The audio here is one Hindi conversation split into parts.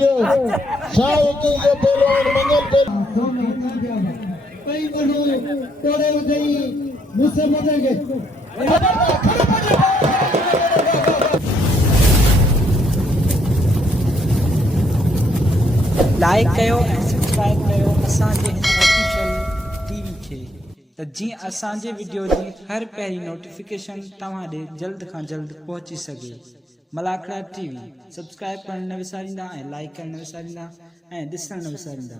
जो शाह के पहलवान मंगल पे कई बनो तोड़े गई मुझसे मिलेंगे लाइक कयो ऐं सब्सक्राइब कयो असांजे हिन ऑफिशियल टीवी खे त जीअं असांजे वीडियो जी हर पहिरीं नोटिफिकेशन तव्हां ॾे जल्द खां जल्द पहुची सघे। मलाखड़ा टीवी सब्सक्राइब करणु न विसारींदा ऐं लाइक करणु न विसारींदा ऐं ॾिसणु न विसारींदा।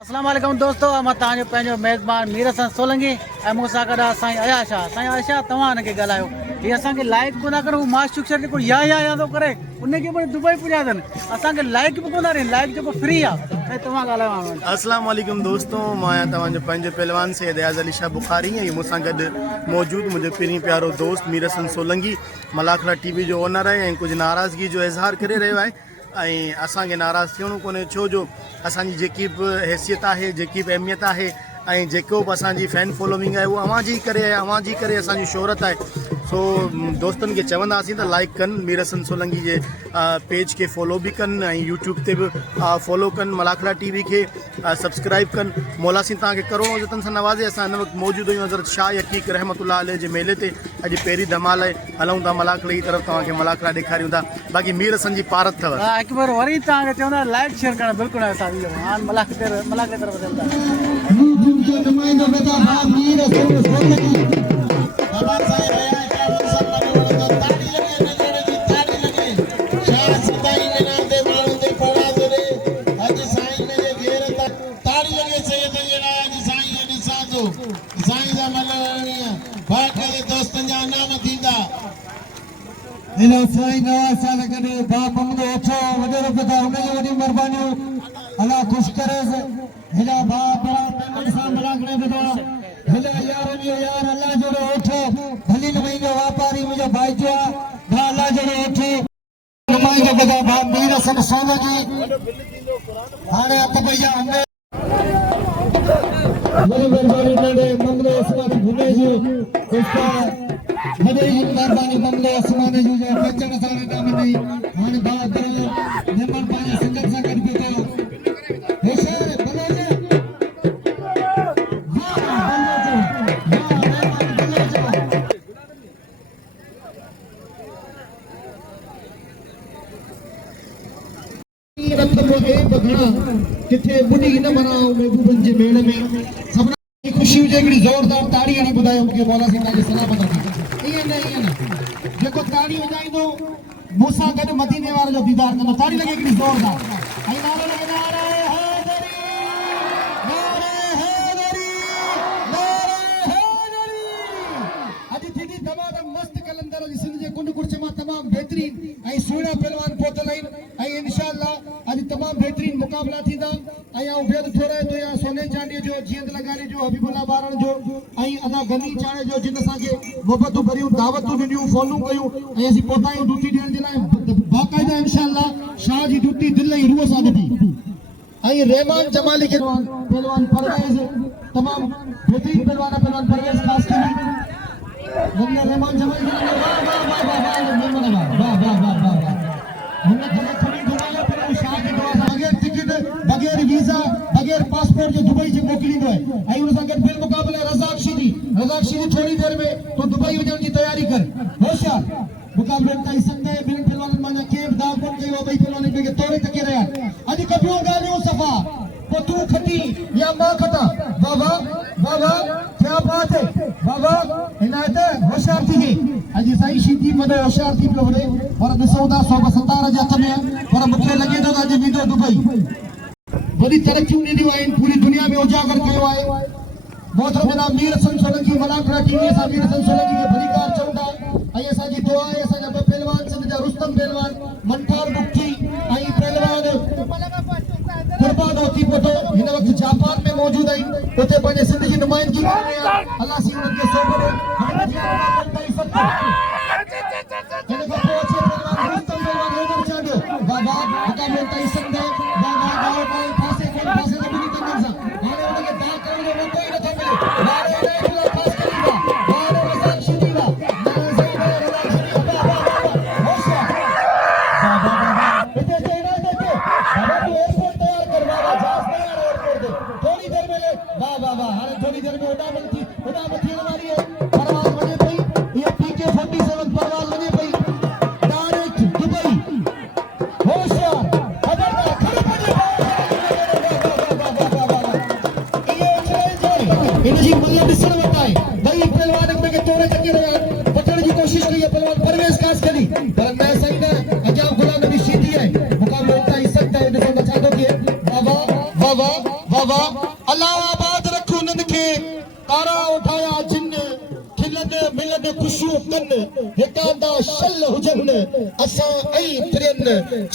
अस्सलाम वालेकुम दोस्तों, मां तव्हांजो पंहिंजो मेज़बान मीर हसन सोलंकी ऐं मूंसां गॾु आहे साईं अयाशा। साईं अयाशा, तव्हां हिनखे ॻाल्हायो हीअ असांखे लाइक कोन था कनि, माशूक शर जेको या थो करे उनखे वरी दुबई पुॼा अथनि, असांखे लाइक बि कोन था ॾियनि, लाइक जेको फ्री आहे। ऐं तव्हां ॻाल्हायो। अस्सलाम वालेकुम दोस्तों, मां आहियां तव्हांजो पंहिंजो पहलवान सैयद एयाज़ अली शाह बुखारी ऐं मूंसां गॾु मौजूदु मुंहिंजो पहिरीं प्यारो दोस्त मीर हसन सोलंकी, मलाखड़ा टीवी जो ओनर आहे ऐं कुझु नाराज़गी जो इज़हार करे रहियो आहे। ऐं असांखे नाराज़ थियणो कोन्हे, छो जो असांजी जेकी बि हैसियत आहे, जेकी बि अहमियत आहे ऐं जेको बि असांजी फैन फॉलोइंग आहे उहा अव्हां जी करे आहे, अव्हां जी करे असांजी शोहरत आहे। सो दोस्तनि खे चवंदासीं त लाइक कनि, मीर हसन सोलंकी जे पेज खे फॉलो बि कनि ऐं यूट्यूब ते बि फॉलो कनि, मलाखड़ा टीवी खे सब्सक्राइब कनि। मौलासी तव्हांखे करोड़ों इज़तनि सां नवाज़े। असां हिन वक़्तु मौजूदु आहियूं हज़रत शाह यकीक रहमतुल्लाह अलैह जे मेले ते। अॼु पहिरीं धमाल आहे, हलूं था मलाखड़े जी तरफ़, तव्हांखे मलाखड़ा ॾेखारियूं था। बाक़ी मीर हसन जी पारत अथव। हिकु बार वरी तव्हांखे चवंदा लाइक शेयर करणु बिल्कुलु आहे असांजी हाणे मलाखड़े तरफ़ साईं नवाज़ साल कॾहिं बाप अमदो अचो वॾे रूप था, हुनजी वॾी महिरबानियूं अलाह ख़ुशि करेसि। हेॾा भाउ बड़ा पेमेंट सां मलाखड़े वेठा, हेॾा यारनि जो यार अलाह जहिड़ो ओठो, भली नुमाइंदो वापारी मुंहिंजो भाइजो आहे, भाउ अलाह जहिड़ो ओठो नुमाइंदो वेठा भाउ मीर हसन सोलंकी। हाणे हथ भैया वॾी महिरबानी नंढे ममदो इस्मात घुमे जी वॾे जी महिरबानी ममदो आसमान जूं जो बचण सां नाम नहीं। हाणे बहादुर मेमन पंहिंजे संगत सां गॾु बीठो होशियार बलोच किथे बुनी न मनाओ महबूबन जे मेल में सभना की खुशी हुजे। हिकिड़ी ज़ोरदार ताड़ी हणी ॿुधायो मूंखे मौला साईं तव्हांजी सलामत रखे। ईअं न जेको ताड़ी वॼाईंदो मूंसां गॾु मदीने वारे जो दीदार कंदो। ताड़ी लॻे हिकिड़ी ज़ोरदार ऐं नारो लॻे नारे हैदरी, नारे हैदरी, नारे हैदरी। अॼु थींदी तमामु मस्त कलंदर जी सिंध जे कुंड कुर्च मां तमामु बहितरीन ऐं सुहिणा पहलवान पहुतल आहिनि ऐं इंशाअल्लाह अॼु तमामु बहितरीन मुक़ाबला थींदा। ऐं बेद थोरे तो या सोने चांदी जो, जीअं लगाड़ी जो, हबीबुल्लाह बारण जो ऐं अदा गनी चाणे जो, जिन असांखे मोहबतूं भरियूं, दावतूं ॾिनियूं, फोनूं कयूं ऐं असीं पहुता आहियूं ड्यूटी ॾियण जे लाइ बाक़ाइदा इंशाअल्लाह शाह जी ड्यूटी दिलि ऐं रूह सां ॾिठी। ऐं रहमान जमाली खे पहलवान परवेज़ तमामु बहितरीन पहलवान परवेज़ ख़ासि करे रहमान जमाली बगैर वीज़ा बगैर पासपोर्ट जो दुबई से मोकिलींदो आहे ऐं उन सां गॾु बिल मुक़ाबले रज़ाक शीरी थोड़ी देर में तो दुबई वञण जी तयारी कर। होशियार मुक़ाबले ताईं संदे ॿिनि पहलवाननि मां कंहिं बि दाव कोन कयो, ॿई पहलवान खे तोड़े टके रहिया। अॼु कबियूं ॻाल्हियूं सफ़ा पोइ तूं खटी या मां खटा। बाबा बाबा क्या बात है बाबा, हिनायत होशियार थी गई। अॼु साईं शीती वॾो होशियार थी पियो वञे पर ॾिसूं था 117 जे हथ में पर मूंखे लॻे थो त अॼु वेंदो दुबई वॾी तरक़ियूं ॾिनियूं आहिनि पूरी दुनिया में उजागर कयो आहे मोहतरम जनाब मीर हसन सोलंकी मलाखड़ा टीवी सां मीर हसन सोलंकी खे भलीकार चऊं था ऐं असांजी दुआ आहे असांजा ॿ पहलवान सिंध जा रुस्तम पहलवान मनठार मुफ्ती ऐं पहलवान कुर्बानो थी पतो हिन वक़्तु जापान में मौजूद आहिनि उते पंहिंजे सिंध जी नुमाइंदगी करे रहिया अलाह सी उन्हनि खे सोभर हिन खां पोइ अचे पहलवान रुस्तम पहलवान ओवर चाॾियो बाबा मुक़ाबिलो ताईं संदे बाबा गाओ ताईं फासे कोन फासे न बिनी कंदन सां हाणे उनखे दा करण जो मौक़ो ई नथो मिले वारे उनखे पास करींदा वारे रज़ाक शदीदा थोड़ी देर में उड़ान थियण वारी है परवाज़ वञे पई ये PK-47 परवाज़ वञे पई डायरेक्ट दुबई होशियार खबरदार खड़ी पड़ी ये चैलेंज है इनजी मज़ा ॾिसण वटा है भई पहलवान में के तोड़े चंगे रहा पकड़ की कोशिश करी है पहलवान परवेज़ कास करी पर मैं सही ना अजाब गुलाम नबी शीती है मुकाबला होता ही सकता है ॾिसो नचा दो के बाबा बाबा बाबा अल्लाह आबाद रखो नंद के तारा उठाया जिन खिलन मिलन खुशियूं कन हिकांदा शल हुजन असां ऐं प्रियन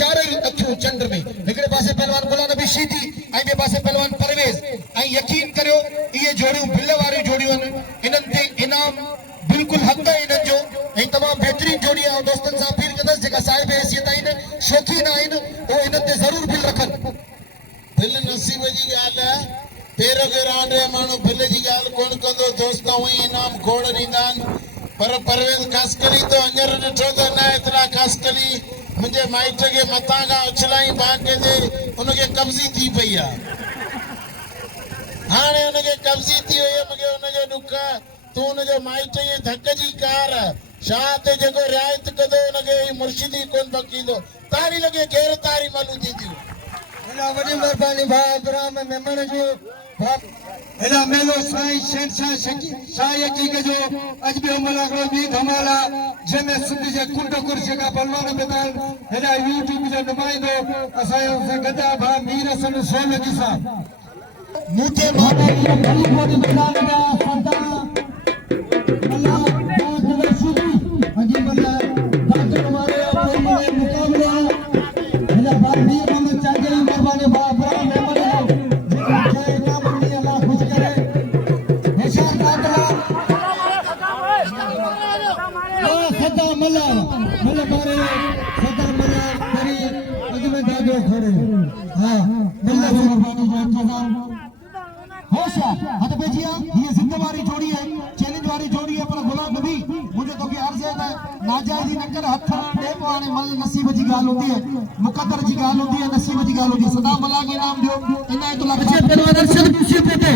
चारई अखियूं चंड में हिकिड़े पासे पहलवान गुलाम नबी शीती ऐं ॿिए पासे पहलवान परवेज़ ऐं यकीन करियो इहे जोड़ियूं बिल वारियूं जोड़ियूं आहिनि इन्हनि ते इनाम बिल्कुलु हक़ आहे इन्हनि जो ऐं तमामु बहितरीन जोड़ी आहे दोस्तनि सां अपील कंदसि जेका साहिब हैसियत आहिनि शौक़ीन आहिनि उहे इन्हनि ते ज़रूरु बिल रखनि बिल नसीब जी ॻाल्हि आहे पहिरों के राउंड में माण्हू बिल जी ॻाल्हि कोन कंदो दोस्त उहे इनाम खोड़ ॾींदा आहिनि पर परवेज़ कासकली तो हींअर ॾिठो त न एतिरा कासकली मुंहिंजे माइट खे मथां खां उछलाई बांके ते उनखे कब्ज़ी थी पई आहे हाणे उनखे कब्ज़ी थी वई आहे मूंखे उनजो ॾुख तूं उनजो माइट ईअं धक जी कार छा ते जेको रिआयत कंदो उनखे मुर्शिदी कोन बकींदो तारी लॻे केरु तारी मालूम थींदियूं वॾी महिरबानी भाउ इब्राहिम मेमण जो हेॾा मेलो साईं शहनशाह शाही हक़ीक़त जो अॼु ॿियो मलाखड़ो ॿी धमाल आहे जंहिंमें सिंध जे कुंड कुर्श खां पहलवान पिया आहिनि हेॾा यूट्यूब जो नुमाइंदो असांजो गॾु आहे भाउ मीर हसन सोलंकी सां मूंखे नाजायज़ी न कर हथ ॾे पोइ हाणे नसीब जी ॻाल्हि हूंदी आहे मुक़दर जी ॻाल्हि हूंदी आहे नसीब जी ॻाल्हि हूंदी आहे सदा मलाक इनाम ॾियो इनायतुल्लाह पहलवान अरशद मूसी पोटो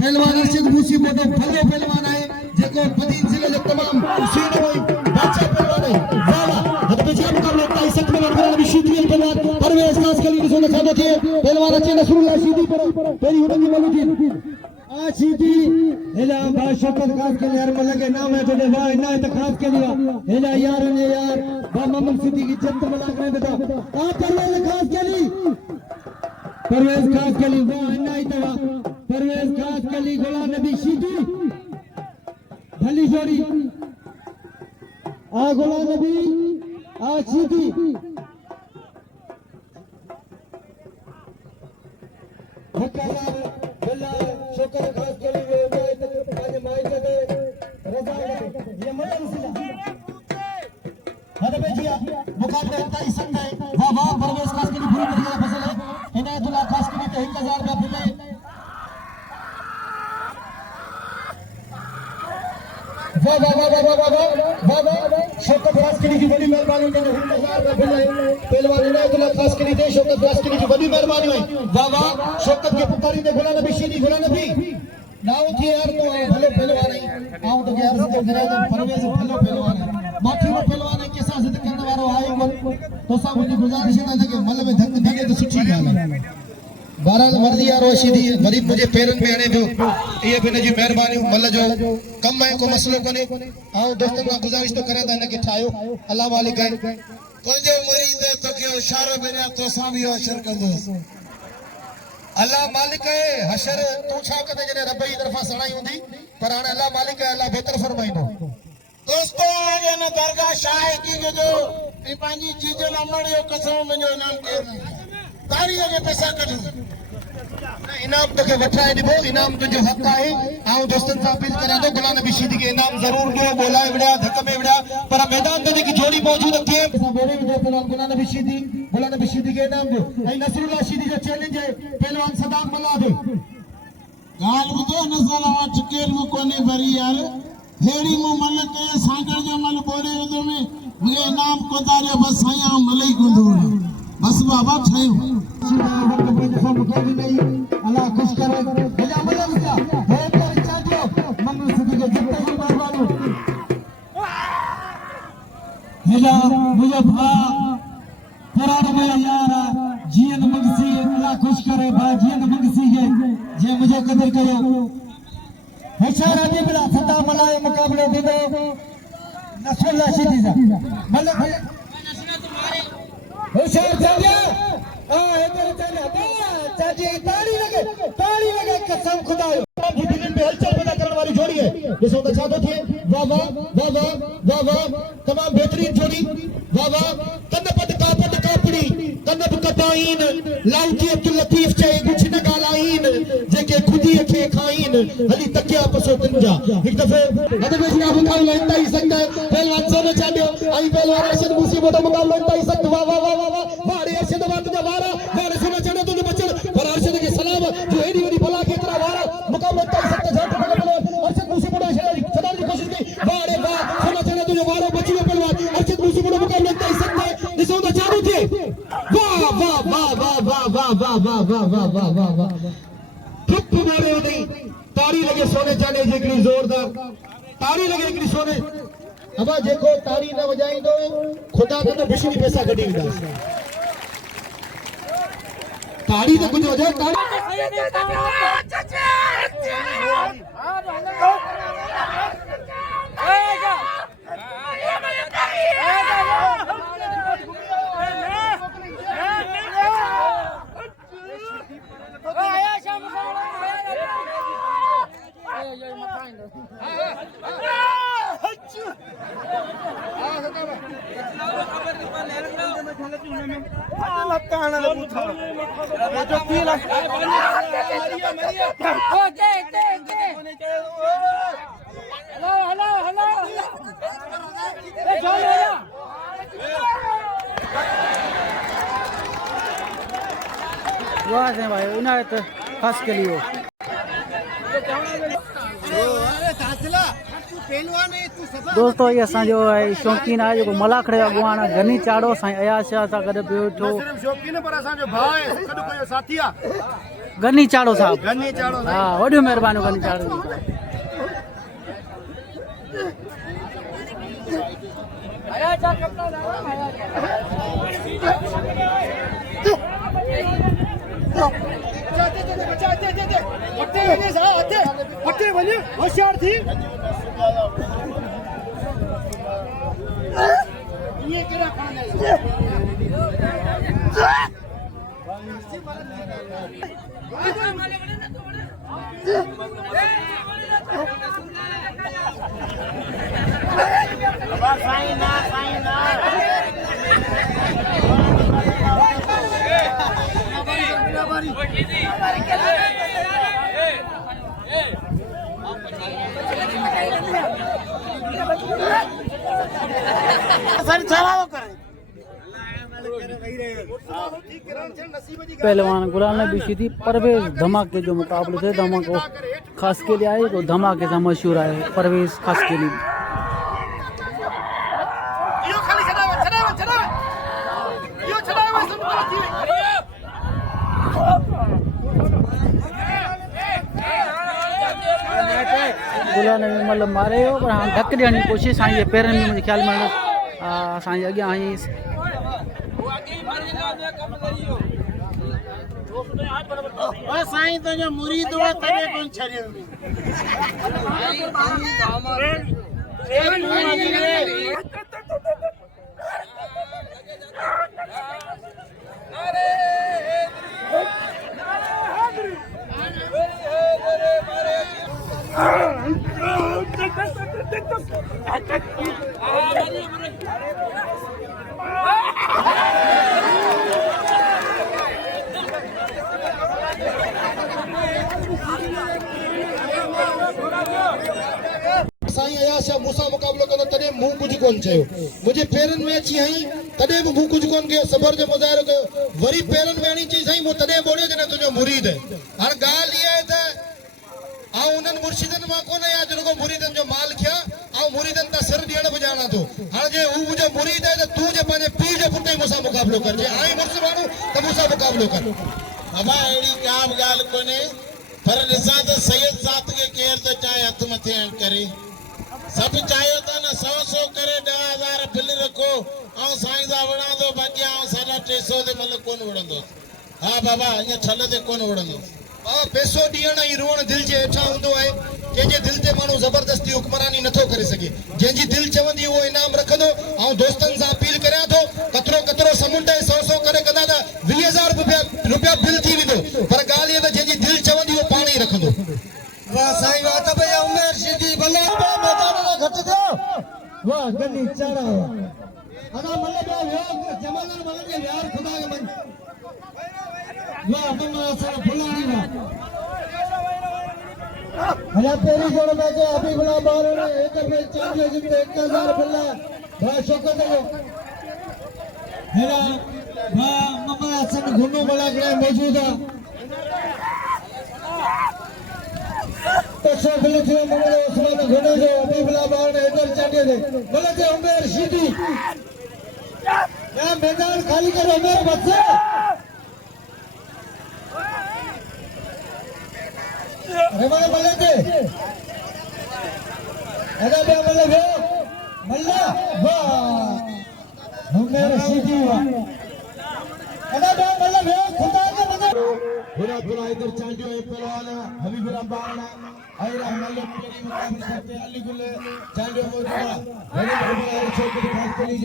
पहलवान अरशद मूसी पोटो भलो पहलवान आहे जेको बदीन ज़िले जो तमामु सीनो हुई बादशाह पहलवान आहे वाला हथ पे जा मुकाबला 27 में गुलाम नबी शीती पहलवान परवेज़ कासकली ॾिसो न खाधो थिए पहलवान अचे नसरुल्लाह शीती पर पहिरीं हुनजी मलूकी आशीदी हेला बा शौकत खास के यार मलगे नाम है तो वाह ना तो खास के लिए हेला यार ने यार बा मोहम्मद सिद्दीकी जंत मला करे बेटा आ परवेज़ खास के लिए वाह ना ही तो परवेज़ खास के लिए गुलाम नबी शीती भली जोड़ी आ गुलाम नबी आ शीती शौकत खास के लिए आज माइक दे रजा ये मदन सिला हद पे जिया मुकाबला इतना ही संग है वाह वाह परवेज़ खास के लिए पूरी तरीके से फसल है इनायतुल्लाह खास के लिए 1000 का बिल है वाह वाह वाह वाह वाह वाह शौकत खास के लिए की बड़ी मेहरबानी ने 1000 का बिल है पहलवान इनायतुल्लाह खास के लिए शौकत खास के लिए की बड़ी मेहरबानी है वाह वाह शौकत के पुकारी ने गुलाम नबी शीती गुलाम नबी नाउ थी यार तो भलो पहलवान है आऊं तो यार से करे तो परवेज़ भलो पहलवान है माथी वो पहलवान है केसा जिद करने वालो आए को तो सब मुझे गुजारिश है कि मल में धक धके तो सुठी गाल है बहरहाल मर्जी यारो शीधी वरी मुझे पेरन में आने दो ये बिन जी मेहरबानी मल जो कम है को मसलो कोने आओ दोस्तन का गुजारिश तो करे था कि ठायो अल्लाह मालिक है तुझे मुरीद है तो के इशारो बिना तो सा भी हशर कंदो अल्लाह मालिक है हशर तू छा कदे जने रब जी तरफा सणाई हुंदी पर हाणे अल्लाह मालिक है अल्लाह बेहतर फरमाइंदो दोस्तों आगे न दरगाह शाह की जो ई पांजी चीज लामड़ियो कसम में जो इनाम के तारी के पैसा कढ इनाम तो के वठाए दिबो इनाम तो जो हक है आओ दोस्तन से अपील करा दो गुलाम नबी शीदी के इनाम जरूर दो बोलाए विड़ा धक में विड़ा पर मैदान में की जोड़ी मौजूद थे बोले विड़ा गुलाम नबी शीदी के इनाम दो ऐ नसरुल्लाह शीदी जो चैलेंज है पहलवान सदाम मला दे गाल बुधो नसला चकेल में कोने भरी यार हेड़ी मु मल के सागर जो मल बोले वदो में मुझे इनाम को तारे बस आया मलई गुंदो बस बाबा छयो अल्लाह खुश करे भैया मदद क्या है कर चाचो मनु शीदी के जितने भी मेहरबान भैया मुझे भा फरार में यार जीन मंगसी अल्लाह खुश करे भाई जीन मंगसी के जे मुझे कदर करो इशारा दे बिला सदा मलाए मुकाबले दे दो नसरुल्लाह शीदी सा मल होशियार चलिया आ इधर चलिया चाची ताली लगे कसम खुदा की दिल में हलचल पैदा करने वाली जोड़ी है जैसे उनका छातो थे वाह वाह वाह वाह वाह वाह तमाम बेहतरीन जोड़ी वाह वाह कन्नपत कापड़ी कन्नप कपाइन लाउती अब्दुल लतीफ चाहे कुछ न गालाइन जेके खुदी खे खाइन हली तकिया पसो तुंजा एक दफे बेचना मुकाबला इंता ही सकता है पहलवान सोने चाडियो आई पहलवान अर्शद मुसीबत मुकाबला इंता ही सकता वाह वाह वाह वाह वाह वारे अर्शद बात जा वारा वारे सोने चाडियो तुझे बचन पर अर्शद के सलाम जो एडी एडी भला के तरह वारा मुकाबला इंता ही सकता जाते पहलवान अर्शद मुसीबत सलाम की कोशिश की वारे वाह सोने चाडियो तुझे वारा बचियो पहलवान अर्शद मुसीबत मुकाबला इंता ही सकता है जिसो तो चालू थे वाह वाह वाह वाह वाह वाह वाह वाह वाह वाह वाह वाह वाह चुप मारे नहीं तारी लगे सोने चाने जेकड़ी जोरदार तारी लगे एकड़ी सोने अब जेको तारी न वजाई दो खुदा के तो बिशनी पैसा गडी विदा तारी तो कुछ वजा भाई इनायत खास के लिए दोस्तों ये असो शौकीन है जो मलाखड़े अगवान गनी चाड़ो अयाज शाह सां गॾु वेठो गनी चाड़ो साहब हाँ वॾियूं महिरबानियूं गनी चाड़ो होशियार थी पहलवान गुलाम नबी शीदी परवेज धमाके जो मुकाबले थे धमाको खास के लिए आए तो धमाके से मशहूर है परवेज खास के लिए गुलाम नबी मतलब मारे हो पर हाँ ढक ॾियण जी कोशिशि साईं जे पेरनि में मुंहिंजे ख़्याल में साईं अॻियां आई ओ साईं तुंहिंजो मुरीद हुआ तॾहिं कोन छॾियो साईं अयास मूंसां मुक़ाबिलो कंदो तॾहिं मूं कुझु कोन चयो मुंहिंजे पेरनि में अची हई तॾहिं बि मूं कुझु कोन कयो सबर जो मुज़ाहिरो कयो वरी पेरनि में हणी चई साईं मूं तॾहिं बोलियो जॾहिं तुंहिंजो मुरीद आहे हाणे ॻाल्हि इहा आहे त आउं उन्हनि मुर्शिदनि मां कोन आहियां जो रुॻो मुरीदनि जो माल खिया ऐं मुरीदनि तां सिर ॾियण बि ॼाणा थो हाणे जे हू मुंहिंजो मुरीद आहे त तूं जे पंहिंजे पीउ जे पुट ई मूंसां मुक़ाबिलो कर जे आई मुर्शिद माण्हू त मूंसां मुक़ाबिलो कर बाबा अहिड़ी का बि ॻाल्हि कोन्हे पर ॾिसां त सैयद साथ खे केरु थो चाहे हथ मथे हण करे सभु चाहियो था न 100 करे 10,000 बिल रखो ऐं साईं सां विढ़ंदो बाक़ी आउं 350 ते मतलब कोन विढ़ंदुसि हा बाबा ईअं छल ते कोन विढ़ंदुसि पैसो ॾियण ऐं रोअण दिलि जे हेठां हूंदो आहे कंहिंजे दिलि ते माण्हू ज़बरदस्ती हुक्मरानी नथो करे सघे जंहिंजी दिलि चवंदी उहो इनाम रखंदो ऐं दोस्तनि सां अपील करियां थो कतिरो समुंड 100 करे कंदा त 20,000 रुपया बिल थी वेंदो पर ॻाल्हि इहा त जंहिंजी दिलि चवंदी उहो पाण ई रखंदो वाह साईं वाह त भई उमेर सिधी भले मैदान में घटि थियो वाह गनी चाड़ा अदा मले बे वियो जमाल मले के यार खुदा के मन वाह मम्मा सारा फुलानी वाह हला तेरी जोड़ में जो अभी बुला बार ने एक में चांदी जितने 1000 बिल्ला बड़ा शौक है हेरा वाह मम्मा सन घुनो बड़ा करे मौजूद है तो बिल थे मगर उस्मान घुनो जो अभी बुला बार ने एक चांदी दे बोले थे उमेर सीधी या मैदान खाली करो उमेर बच्चे अरे भाई मल्ला थे अरे बे मल्ला वो मल्ला वाह उमेर सीधी हुआ अरे बे मल्ला वो खुदा के मगर पूरा इधर चांदियो है पहलवान हबीबुल्लाह बारना आयरा मल्ला पेरी मुकाबले करते अली गुल्ले चांदियो मौजूदा बड़े बड़े छोटे खास के लिए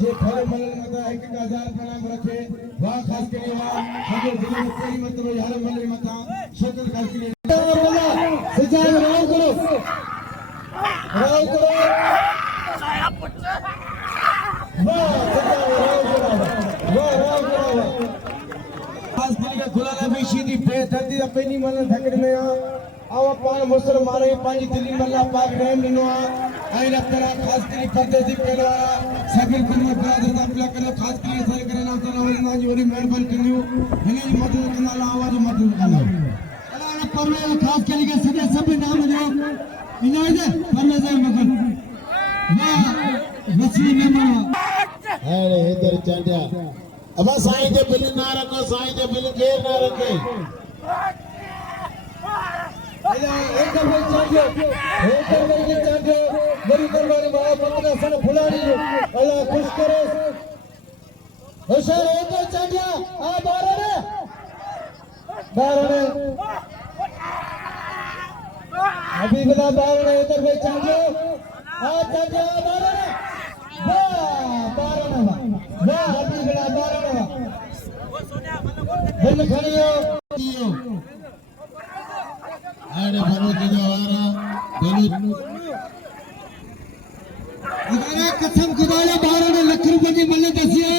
जो खड़े मल्ला मता 1000 का नाम रखे वाह खास के लिए वाह हमें दिल में तेरी मतलब यार मल्ला मता शक्ल खास के लिए सजाए राव करो वाह खास के खुला ना बेशी दी बेदर्दी अपनी मन धकड़ में आवा पान मुसर मारे पानी दिल्ली मल्ला पाक रहम दिनो आई रब्बना खास के परदेसी पेलवा सगल कुन बरादर दा प्ला करो खास के सर करे ना तो ना जोरी मेहरबान करियो हिनी मदद कना आवाज मदद कना अल्लाह परमे खास के लिए सदा सब नाम दे इनाजे परमे से मगन वाह वसी में मां अरे इधर चांडिया अब साईं जो बिल ना रखो साईं जो बिल केर ना रखे एक दफे चांडियो बड़ी दरबार में पकड़ा सन फुलानी अल्लाह खुश करे होशियार एक चांडिया आ बारने अभी बता बारने इधर पे चांडियो आ चांडिया बारने वाह बारने वाह अभी बड़ा बारने बिल खड़ियो अरे भरो जवारा बोलो अगर कसम खुदा ने 12 लाख रुपए की मल्ले दसिया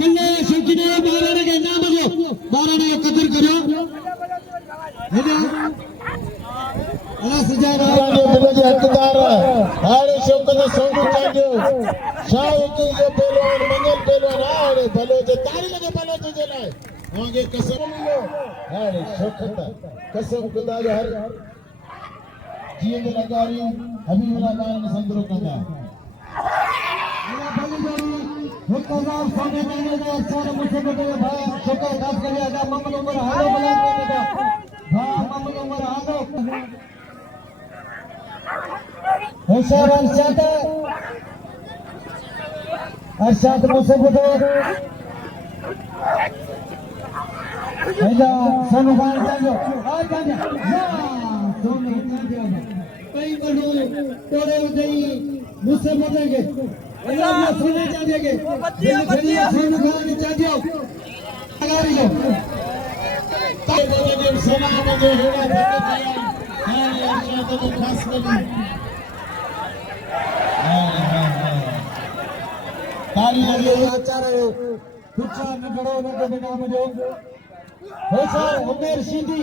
मल्ले शौकीन 12 के नाम जो 12 की कदर करो है ना अल्लाह सजा रहा जो बिल जे हकदार हारे शौकत सोनू चांडियो शाह के जो पहलवान मंगल पहलवान अरे भलो जे तारी लगे भलो जे लाए आगे कसम लो हारे शौकत कसम खुदा जो हर जीवन लगारी हबीबुल्लाह खान ने संदरो कंदा हुक्मदार सोने देने का सारे मुझसे बड़े भाई शौकत खास कर आजा मोहम्मद उमर हालो बना देगा हां मोहम्मद उमर हालो होशियार अरशद मुझसे बड़े हेजा सोनू खान जाजो आ जाजा या सोनू जाजो कई बनो तोड़े गई मुझसे मजेंगे अल्लाह में सोने जाजेंगे सोनू खान जाजो लगारी लो ताजे सलाम दे हेड़ा दिया हां यार तो खास कर ताली लगे आचार्य कुछ न करो न तो बेटा मुझे हो सर उमेर सीधी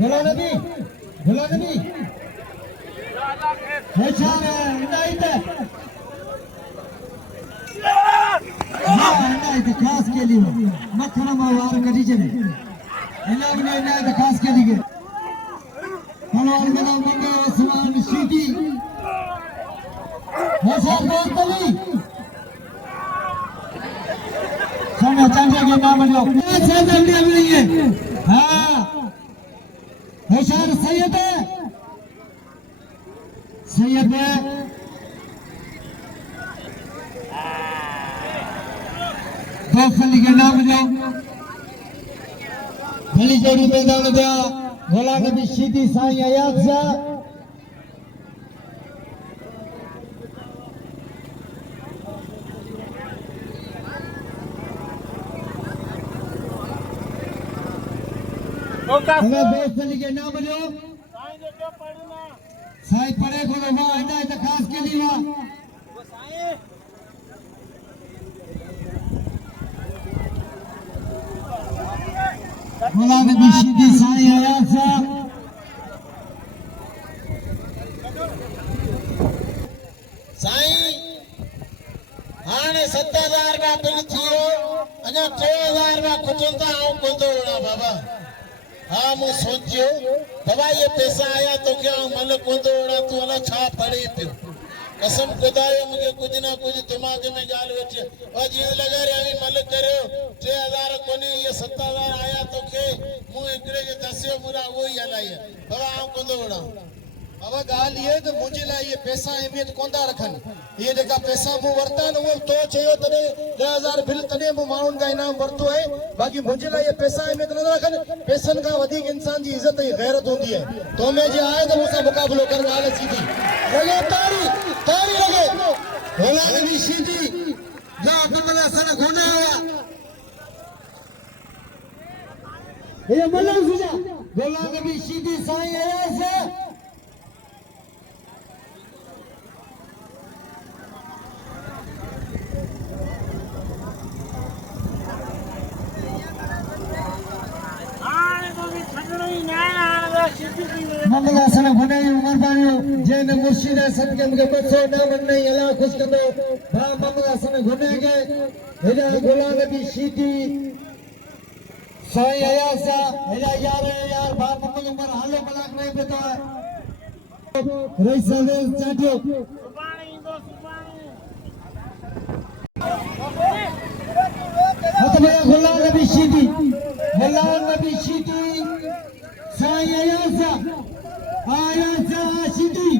भला नबी है सर नहीं तो खास के लिए मखना मार करी चले इलाम ने तो खास के लिए हमारे मेरा मंगा आसमान सीधी है सर बहुत तली समय चांगे के नाम लो से जल्दी अब नहीं है हां होशियार सैयद है दो फली के नाम लो भली जोड़ी मैदान दिया भोला नबी सीधी साईं आयात सा हमें दोस्त के नाम बोलो साईं पढ़े को लोग आइंदा है खास के लिए वाह भोला नबी सीधी साईं आया सा साईं हाणे 7000 का बिल थियो अञा 3000 का खुजंदा आऊं कोंदो वणा बाबा हाँ मैं सोचियो बाबा ये पैसा आया तो क्या मल कोंदो वणा तू अला छा पड़े पियो कसम खुदायो मुझे कुछ ना कुछ दिमाग में गाल वेठे और जीव लगा रे अभी मल करियो 3000 कोनी ये 7000 आया तो के मु एकड़े के दसियो मुरा वो ही हलाई बाबा आऊं कोंदो वणा अब गाल ये तो मुझे ला ये पैसा अहमियत कोंदा रखन ये जेका पैसा मु वरता न वो तो चयो तने 10000 बिल तने मु माउन का इनाम वरतो है बाकी मुझे ला ये पैसा अहमियत न रखन पैसन का अधिक इंसान की इज्जत है गैरत होती है तो मैं जे आए तो मुसा मुकाबलो कर गाल सीधी लगे तारी लगे भोला नबी सीधी जा कमला सन खोना आया ये मल्ला सुजा भोला नबी सीधी साईं आया से मल्ला सन खोना उमर बानियो जेन मुर्शिद सदके मुके बसो ना मन नहीं अल्लाह खुश कर दो भा मल्ला सन घुने के हेजा भोला नबी सीधी साईं आया सा हेजा यार भा मम्मल उमर हालो बलाक नहीं बेटा रही सवे चाटियो हत भैया भोला नबी सीधी साईं आया सा सीधी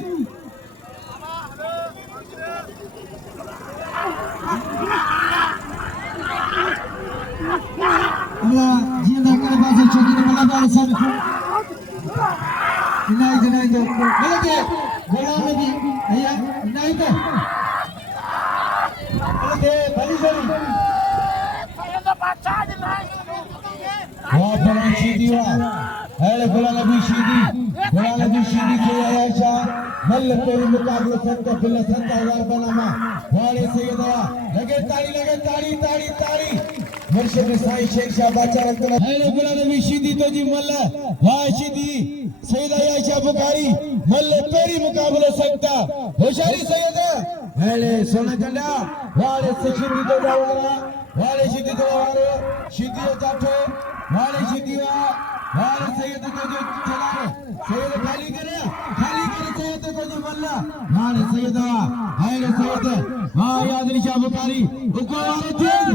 Allah jianda kare paase cheki ne mala bal san नहीं तो बोले भोला नबी भैया नहीं तो बोले भली जोड़ी वाह बड़ा सीधी वाह है भोला नबी सीधी के आयशा मल तेरी मुकाबले संत बिल्ला 7000 बनामा वाले सैयदा लगे ताड़ी मुर्शिद साईं शेख शाह बादशाह रखना है भोला नबी सीधी तो जी मल्ला वाह सीधी सैयदा आयशा बुखारी मल तेरी मुकाबले सकता होशियारी सैयदा है सोना चंदा वाले सीधी तो जावरा वाले सीधी तो वाले सीधी जाठो वाले सीधी वाले सैयद तो जो चला सैयद खाली करे सैयद तो जो मल्ला वाले सैयद है सैयद वाह याद निशा बुखारी उको वाले तेज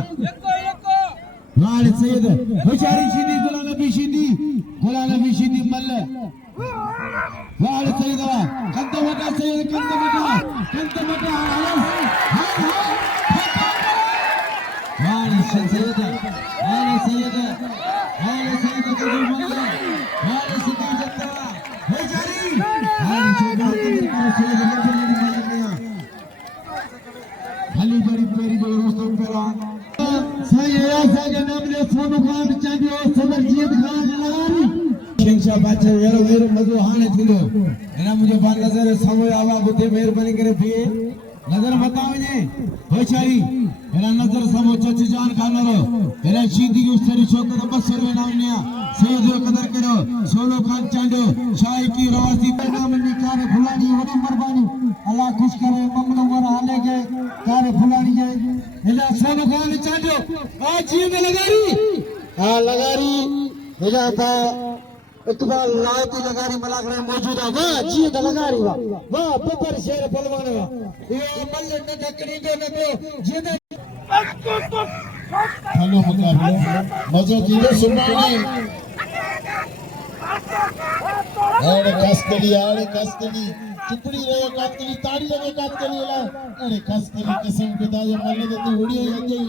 वाले सैयद होशियारी सीधी भोला नबी सीधी मल्ला वाले सैयद कंद मटा वाले सैयद आले सैयद कबूल मंगा आले सिद्दीक जत्ता हो जारी आले छोटा सैयद मंजूरी मालिक खाली बड़ी मेरी दोस्तों पेरा साईं आसा के नाम ने सोनू खान चांडियो सदरजीत खान लगारी शिंगशा बादशाह वेरो मजो हाने थींदो एना मुझे बात नजर समो आवा बुते मेहरबानी करे बीए नजर बतावने होशारी एना नजर समो चची जान खानरो एना सीधी उस्तरी छोकर बसर में नाम ने सैयद कदर करो सोनू खान चांडो शाही की रवासी पे नाम निकार फुलानी बड़ी मेहरबानी अल्लाह खुश करे ममनो वर हाले के कार फुलानी जाए एना सोनू खान चांडो आज जी में लगारी हां लगारी एना था इकबाल लायती लगारी मलाकड़े मौजूद है वाह जी लगारी वाह बबर शेर पहलवान वाह ये मल्ल न ढकड़ी दो न दो जी हेलो मुकाबला मजो जीरो सुनानी अरे कस्तली चुपड़ी रहे कस्तली ताड़ी लगे कस्तली ला अरे कस्तली कसम खुदा जो मल्ले तो वीडियो आ गई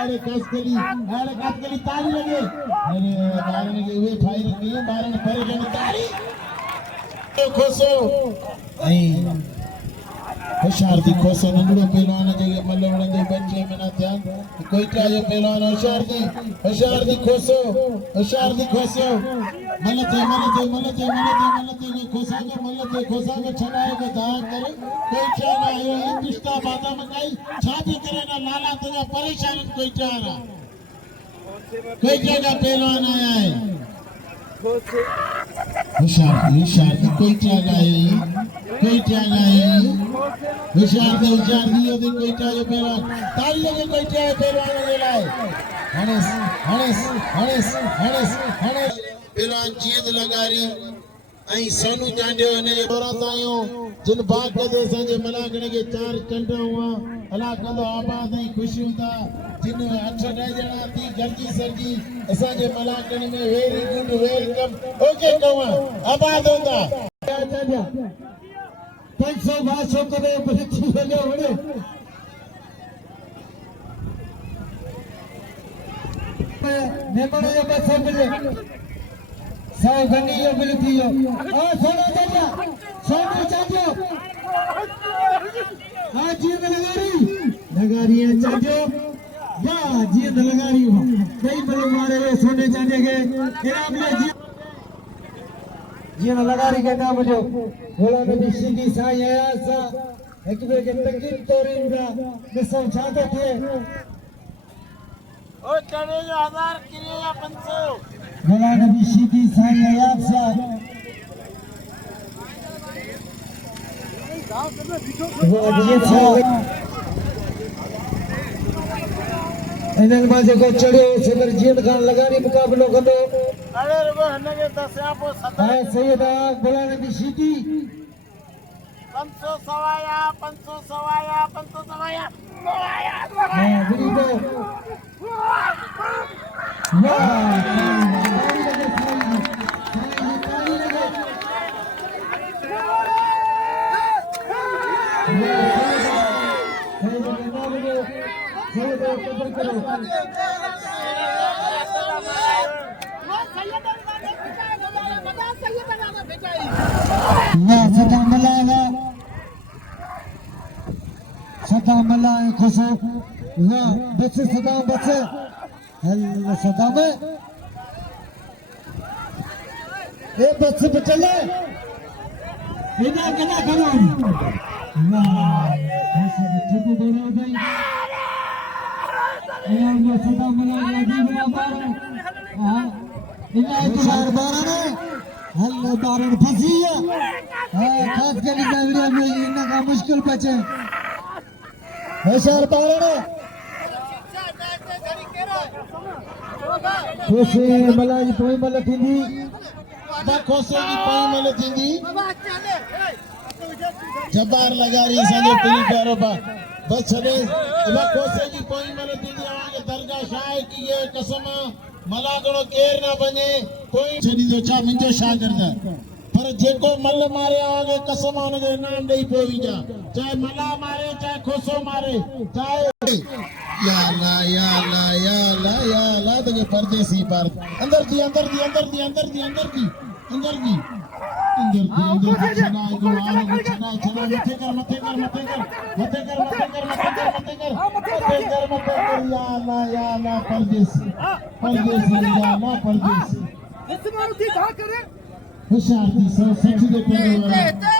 अरे कस्तली ताड़ी लगे अरे बारन के वे फाइल नहीं बारन पर गन ताड़ी खोसो नहीं होशियार दी खोसो नंढड़ो पहलवान जे मल्ले वणंदो बच्चे में ना ध्यान कोई क्या जो पहलवान होशियार दी खोसो मल्ले खोसा के छनाए के दाग करे कोई क्या ना आयो हिंदुस्तान बादा में कई छाती करे ना लाला तुझे परेशान कोई क्या ना कोई क्या का पहलवान आया है होशियार दी कोई क्या गई होशियार दी ये कोई क्या जो पहलवान ताली लगे कोई क्या पहलवान ले लाए हणस पहलवान जीत लगारी ऐं सोनू चांडियो इन जे दौरा तायो जिन बाग दे संजे मलाकणे के चार चंडा हुआ अला कंदो आबाद ऐं खुशियूं था जिन 8 ॼणा थी गरजी सरजी असांजे मलाकणे में वेरी गुड वेलकम ओके कवा आबाद होंदा 500 भाषो करे बची वगे वणे नेमणो ये बस बजे सौ गनी यो बिल थियो आ सोना चाचो आ जी लगारी चाचो वाह जी लगारी कई बल मारे सोने चांदे के इनाम ले जी लगारी के नाम जो बोला नबी सिद्धी साईं आया सा एक बे के तकिन तोरिंदा दिसो छातो थे ओ चढ़े 1000 किरिया 500 बोला नबी सिद्धी साईं आया सा वो अजीत सा इनन माजे को चढ़ो सदर जीत खान लगानी मुकाबलो कंदो अरे रुगो हनगे 10 आपो 7 हां सैयद बोला नबी सिद्धी 500 सवाया हां गरीबो सदाम मलाए खुशो ना बच्चे सदाम बच्चे हल्ला सदाम ए बच्चे बचले इना केना करो वाह ऐसे छुपो दोनो भाई ये सदाम मलाए लगी बराबर हां इना चार बारन हल्ला बारन फंसी है खास कर वीडियो में इना का मुश्किल बचे होशियार बारन खोसे मलाई पोई मल थींदी बा खोसे की पोई मल थींदी जबार लगारी संजो पिली प्यारो बा बस छे बा खोसे की पोई मल थींदी आगे दरगाह शाह की ये कसम मलागणो केर ना बने कोई छडी जो चा मिंजो शागिर्द पर जेको मल मारे आगे कसम उनके नाम देई पोई जा चाहे मला मारे चाहे खोसो मारे चाहे या अल्लाह या अल्लाह या अल्लाह या अल्लाह तो परदेसी पर अंदर की अंदर की अंदर की अंदर की अंदर की अंदर की अंदर की चना इधर आ रहा चना चना मत कर मत कर मत कर मत कर मत कर मत कर मत कर मत कर या अल्लाह परदेसी परदेसी या अल्लाह परदेसी इस्तेमाल की कहा करे होशियार थी सच दे